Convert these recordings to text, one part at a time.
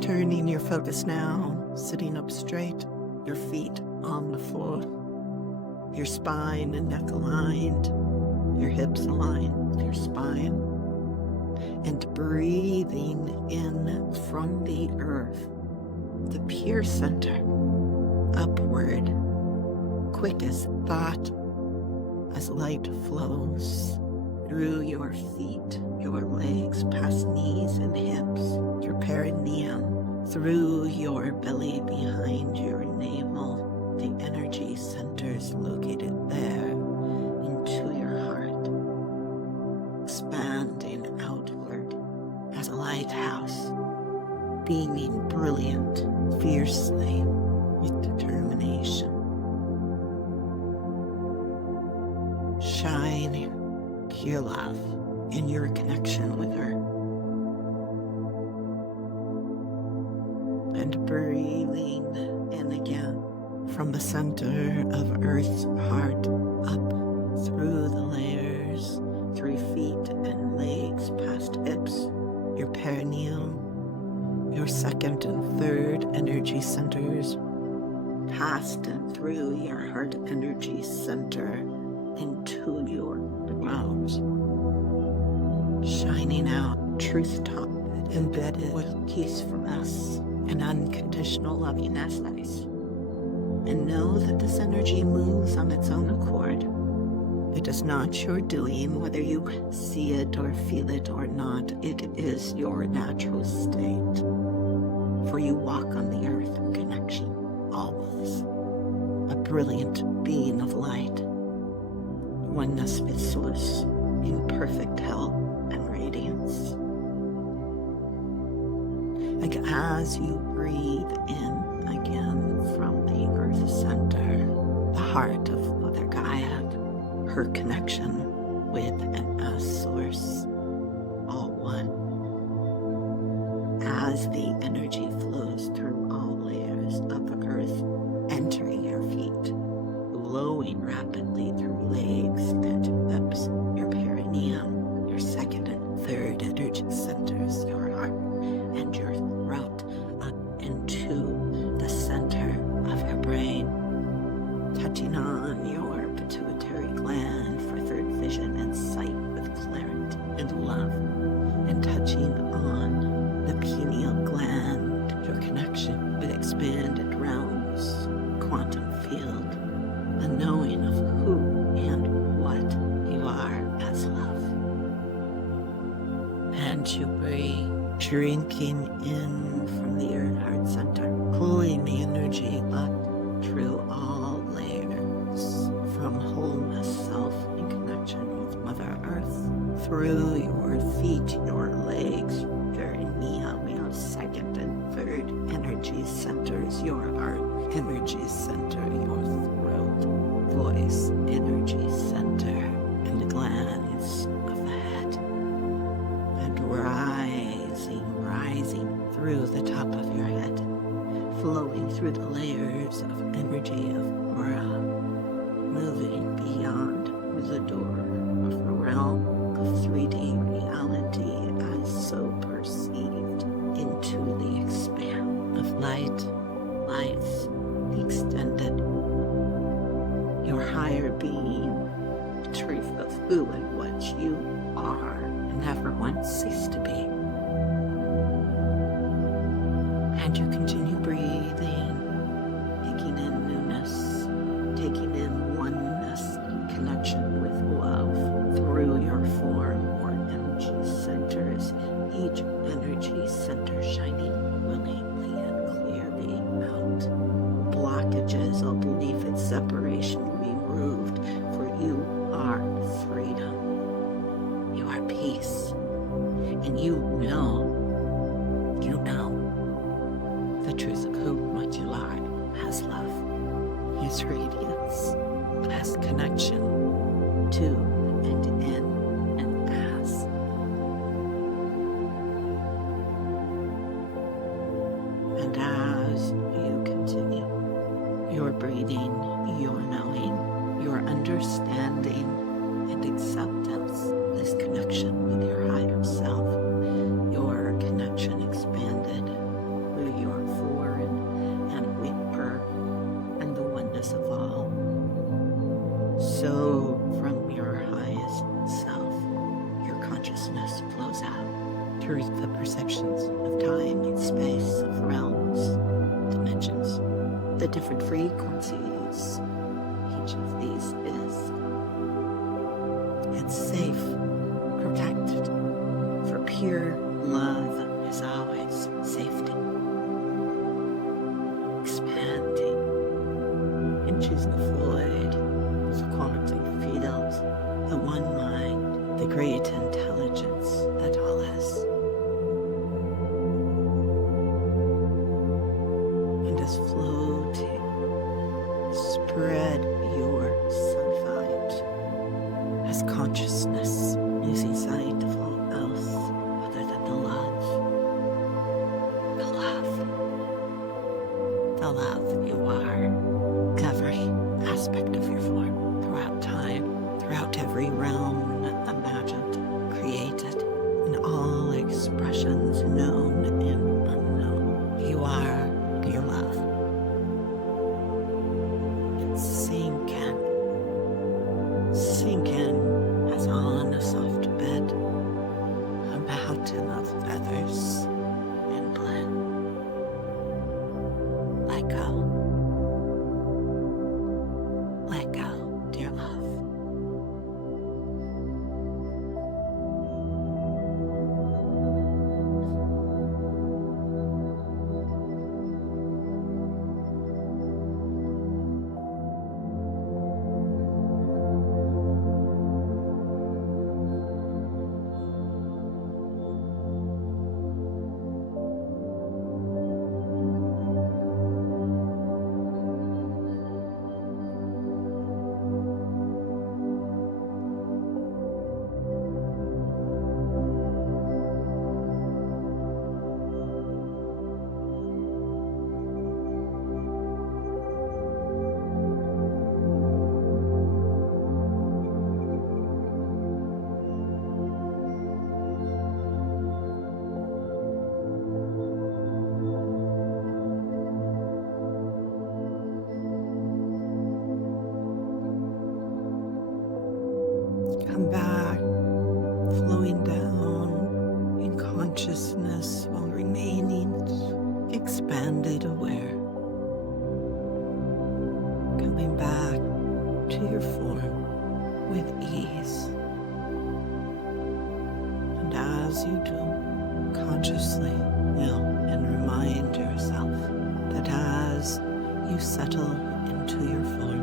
Turning your focus now, sitting up straight, your feet on the floor, your spine and neck aligned, your hips aligned with your spine, and breathing in from the earth, the pure center, upward, quick as thought, as light flows through your feet, your legs, past knees and hips, your perineum, through your belly, behind your navel, the energy centers located there, into your heart, expanding outward as a lighthouse, beaming brilliant, fiercely, with determination, shining your love in your connection with her, and breathing in again from the center of Earth's heart up through the layers, through feet and legs, past hips, your perineum, your second and third energy centers, past and through your heart energy center, into your clouds, shining out truth taught, embedded with peacefulness and unconditional loving essence. And know that this energy moves on its own accord. It is not your doing, whether you see it or feel it or not. It is your natural state. For you walk on the earth in connection, always. A brilliant being of light. Oneness with source in perfect health and radiance. Like as you breathe in again from the earth center, the heart of Mother Gaia, her connection with and as source, all one. As the energy flows through all layers of the earth, entering your feet, flowing rapidly through legs, then to hips, your perineum, your second and third energy centers, your heart and your throat, up into the center of your brain, touching on your pituitary gland for third vision and sight with clarity and love, and touching on the pineal gland, your connection with expanded realms, quantum field, a knowing of who and what you are as love. And you breathe, drinking in from the earth heart center, pulling the energy up through all layers, from wholeness, self, in connection with Mother Earth, through your feet, your legs, your perineum, your second and third energy centers, your heart energy center, your throat, voice energy center, and the glands of the head, and rising through the top of your head, flowing through the layers of energy of aura, moving beyond the door of the realm of 3D reality as so perceived, into the expanse of light, life, the extended, your higher being, the truth of who and what you are and never once cease to be. And you continue breathing, taking in newness, taking in oneness, connection with love through your form or energy centers, each energy center shining brilliantly and clearly out. Blockages of belief and separation removed, for you are freedom. You are peace. And you know the truth of who and what you are as love, as radiance, as connection to and in and as. And as you continue, your breathing, your knowing, your understanding and acceptance, this connection with your higher self, your connection expanded consciousness flows out through the perceptions of time and space, of realms, dimensions, the different frequencies. Each of these is. It's safe, protected, for pure love is always safety. Expanding into the void, the quantum fields, the one mind, the great intelligence that all is. And as floating, spread your sunlight as consciousness losing sight of all else other than the love. The love you are. Every aspect of your form, throughout time, throughout every realm imagined, created, in all expressions known and unknown. You are your love. Sink in as on a soft bed, a mountain of feathers and blend. Let go. Let go, dear love. Come back, flowing down in consciousness while remaining expanded aware. Coming back to your form with ease. And as you do, consciously will and remind yourself that as you settle into your form,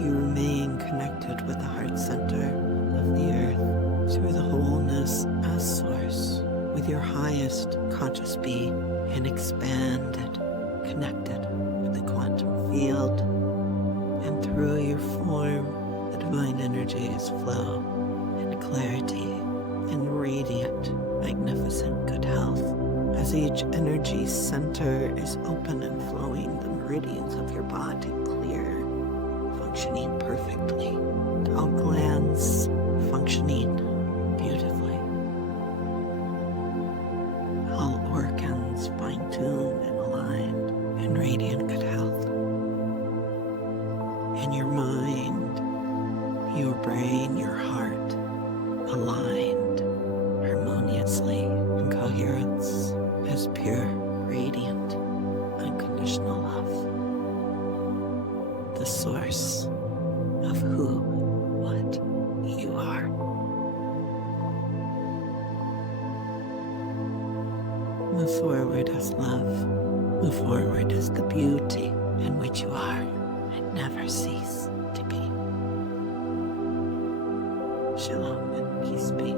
you remain connected with the heart center of the earth through the wholeness as source, with your highest conscious being and expanded, connected with the quantum field, and through your form, the divine energies flow in clarity and radiant, magnificent good health. As each energy center is open and flowing, the meridians of your body clear, functioning perfectly, all glands functioning beautifully, all organs fine-tuned and aligned in radiant good health, and your mind, your brain, your heart aligned harmoniously in coherence as pure, radiant, unconditional love, the source of who, what you are. Move forward as love. Move forward as the beauty in which you are and never cease to be. Shalom and peace be.